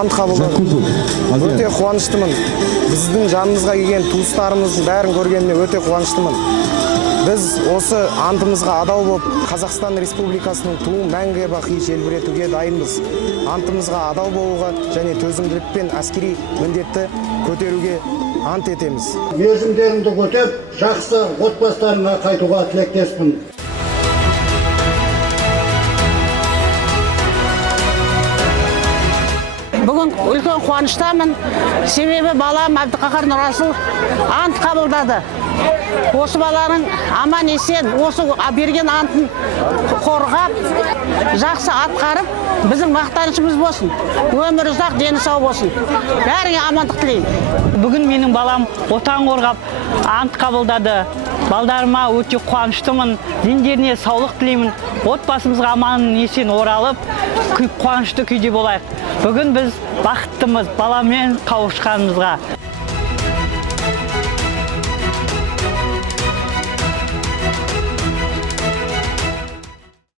ант қабылдадым. Өте қуаныштымын. Біздің жанымызға келген туыстарымыздың бәрін көргеніне өте қуаныштымын. Біз осы антымызға адал болып, Қазақстан Республикасының туын мәңгіге бақи желбіретуге дайынбыз. Антымызға адал болуға және төзімділікпен әскери міндетті көтеруге ант етеміз. Мерзімдерімді көтеп, жақсы отбасыларына қайтуға тілектеспін. Бүгін үлкен қуаныштамын, себебі балам Әбдіқақар Нұрасыл ант қабылдады. Осы баланың аман есен, осы берген антын қорғап, жақсы атқарып, біздің мақтанышымыз болсын. Өмір ұзақ, дені сау болсын. Бәріңе амандық тілеймін. Бүгін менің балам отан қорғап, ант қабылдады. Балдарыма өте қуаныштымын, дендеріне саулық тілеймін. Отбасымызға аман есен оралып, қуанышты күйде болайық. Бүгін біз бақыттымыз баламен қауышқанымызға.